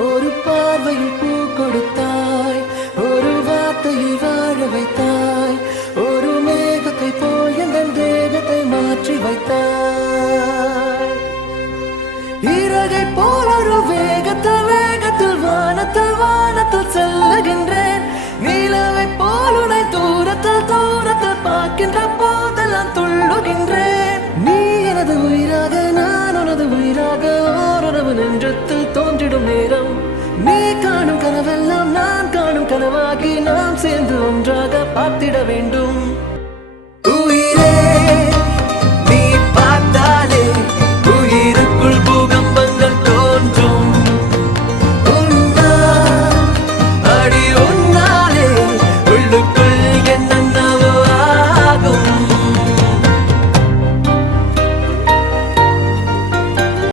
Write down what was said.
ஒரு பார்வையில் பூ கொடுத்தாய், ஒரு வார்த்தையில் வாழ வைத்தாய், ஒரு மேகத்தை போல் என் தேகத்தை மாற்றி வைத்தாய். இறகை போல் ஒரு வேகத்தில் வேகத்தில் வானத்தில் வானத்தில் செல்லுகின்றேன். நிலவை போல் உன்னை தூரத்தில் தூரத்தில் பார்க்கின்ற போதெல்லாம் துள்ளுகின்றேன். நீ எனது உயிராக நான் உனது உயிராக ஓரளவு நெஞ்சத்தில் தோன்றிடும் நேரம். நீ காணும் கனவெல்லாம் நான் காணும் கனவாகி நாம் சேர்ந்து ஒன்றாக பார்த்திட வேண்டும்.